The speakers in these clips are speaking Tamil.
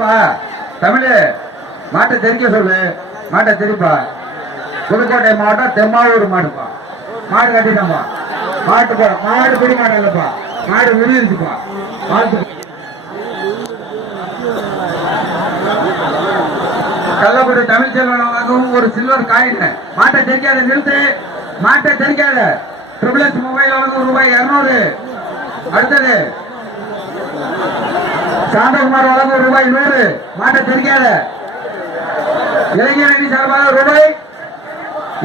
தெரிப்பா தமிழ் மாட்டை தெரிக்க சொல்லு. மாட்டை தெரிப்பா. புதுக்கோட்டை மாவட்டம் தெம்மாவூர் மாடுப்பா. மாடு கட்டிட்டப்பா. மாடு பிடி மாடு இல்லப்பா. மாடு விரிஞ்சுப்பா. கள்ளக்குடி தமிழ் செல்வன் ஒரு சில்வர் காயின். மாட்டை தெரிக்காத நிறுத்து. மாட்டை தெரிக்காத. ட்ரிபிள்எஸ் மொபைல் ரூபாய் 200. அடுத்தது சாந்தகுமார் வழங்கும் ரூபாய் 100. மாட்டை தெரிக்காத. இளைஞர் அணி சார்பாக ரூபாய்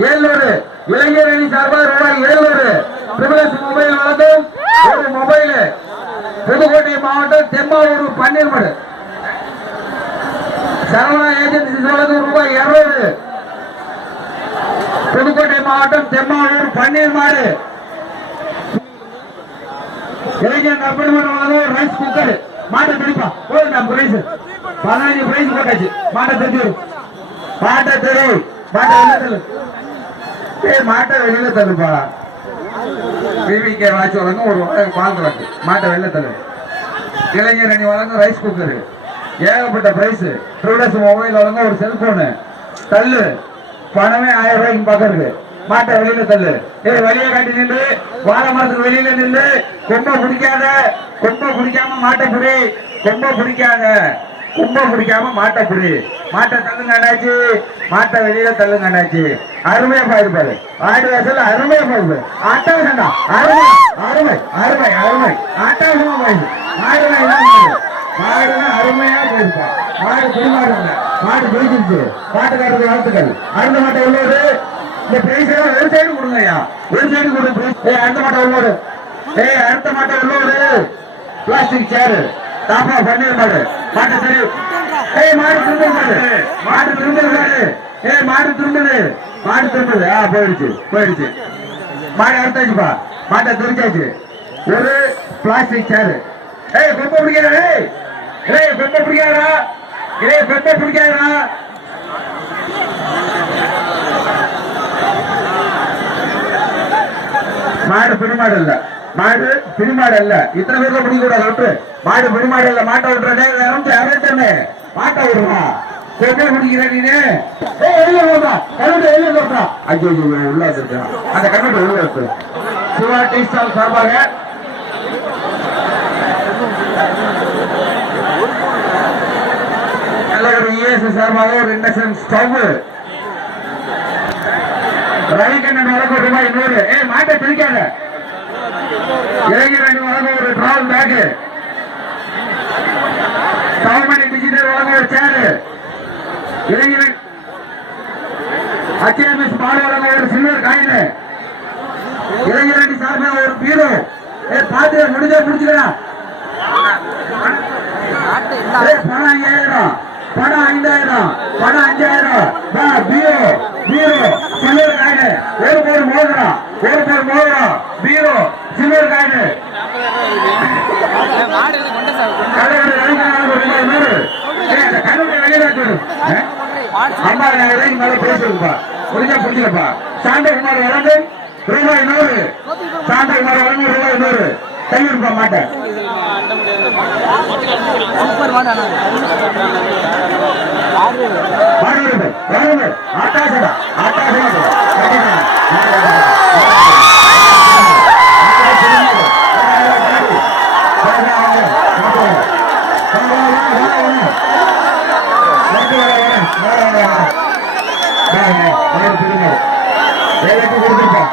700. இளைஞர் அணி சார்பாக ரூபாய் 700. ட்ரிபிள்எஸ் மொபைல் வழங்கும் ஒரு மொபைல். புதுக்கோட்டை மாவட்டம் தெம்மாவூர் பன்னீர்மடு சரவணா ஏஜென்சி வழங்கும் ரூபாய் 200. புதுக்கோட்டை மாவட்டம் தெம்மாவூர் பன்னீர்மாடு இளைஞர் நற்பணிமன்றம் ரைஸ் குக்கர். மாட்டை தெரிப்பா. போதும் பிரைஸ் 15 பிரைஸ் போட்டாச்சு. மாட்டை தெரிஞ்சு மாட்டை தெரு. மாட்டை வெளில தள்ளு. மாட்டை வெளியில தள்ளுப்பா. பிவிகே வாட்ச் வழங்கும் ஒரு பால் வாட்ச். மாட்டை வெளில தள்ளு. இளைஞர் அணி வழங்கும் ரைஸ் குக்கர். ஏகப்பட்ட பிரைஸ். ட்ரிபிள்எஸ் மொபைல் வழங்கும் ஒரு செல்போனு. தள்ளு. பணமே 1000 ரூபாய்க்கு பக்கம் இருக்கு. மாட்டை வெளியில தள்ளு. வெளியே காட்டி நின்று வாழை மரத்துக்கு வெளியில நின்று கொம்ப பிடிக்காத. கொம்ப பிடிக்காம மாட்டை புடி. கொம்ப பிடிக்காத. கொம்ப பிடிக்காம மாட்டை புடி. மாட்டை தள்ளுங்க அண்ணாச்சி. மாட்டை வெளியில தள்ளுங்க அண்ணாச்சி. அருமையா பாருப்பாரு. ஆடு வாசல் அருமையா பாருப்பாரு. அட்டாவசம்டா. அருமை அருமை அருமை அருமை அட்டாவசமா பாருது. மாடுனா அருமையா போயிருப்பா. மாடு குடிமாடு. மாடு பிடிச்சிருச்சு. மாட்டுக்காரருக்கு வாழ்த்துக்கள். அடுத்த மாட்டை உள்ளோடு இந்த பிரைஸ் ஒரு சைடு கொடுங்க ஐயா. ஒரு சைடு கொடுங்க. அடுத்த மாட்டை உள்ளோடு. அடுத்த மாட்டை உள்ளோடு பிளாஸ்டிக் சேரு தாப்பா பன்னீர் மாடு. மாட்டை தெரியும். மாடு திரும்ப மாடு. மாடு திரும்புது மாடு. மாடு திரும்புது. மாடு திரும்புது. போயிடுச்சு போயிடுச்சு. மாடு அறுத்தாச்சுப்பா. மாட்டை தெரிஞ்சாச்சு. ஒரு பிளாஸ்டிக் சேரு. கொம்ப பிடிக்காத. கொம்ப பிடிக்காதா. கொம்ப பிடிக்காதா. மாடு பிடிமாடு இல்ல. மாடு பிடிமாடு அல்ல. இத்தனை பேர்ல பிடிக்க கூடாது. விட்டு மாடு பிடிமாடு இல்ல. மாட்டை விட்டுறதே யாரும் மாட்டை விடுறா. கொம்பை பிடிக்கிற நீனு. கண்ணு வெளியே சொல்றா. ஐயோ உள்ள வச்சிருக்கான். அந்த கண்ணு உள்ள இருக்கு. சிவா டீ ஸ்டால் சார்பாக சார்பாக ஒரு இண்டக்ஷன் ஸ்டவ். ரவிகண்ணன் வழக்கு ரூபாய் 100. மாட்டை பிரிக்காத. இளைஞர் அணி வழங்க ஒரு டிராவல் பேக். கவர்மெண்ட் டிஜிட்டல் வழங்க ஒரு சேரு. இளைஞர் HMS பால் வழங்க ஒரு சில்வர் காயின். இளைஞர் அணி சார்பாக ஒரு பீரோ. பாத்து முடிஞ்சா முடிச்சுக்கலாம். பணம் 5000. பணம் 5000. பணம் 5000. பீரோ பீரோ சில்வர் காயின். ஒரு போர் மோதிரம். ஒரு போர் மோதிரம். பீரோ சில்வர் காயின். பேசுப்பா. புரிஞ்சா புரிஞ்சுக்கப்பா. சாந்தகுமார் வழங்கும் ரூபாய் 100. சாந்தகுமார் வழங்கும் ரூபாய் 100. கையிருப்பா மாட்டை. ஆட்டாசடா ஆட்டாசடா. கொடுத்துருப்பா.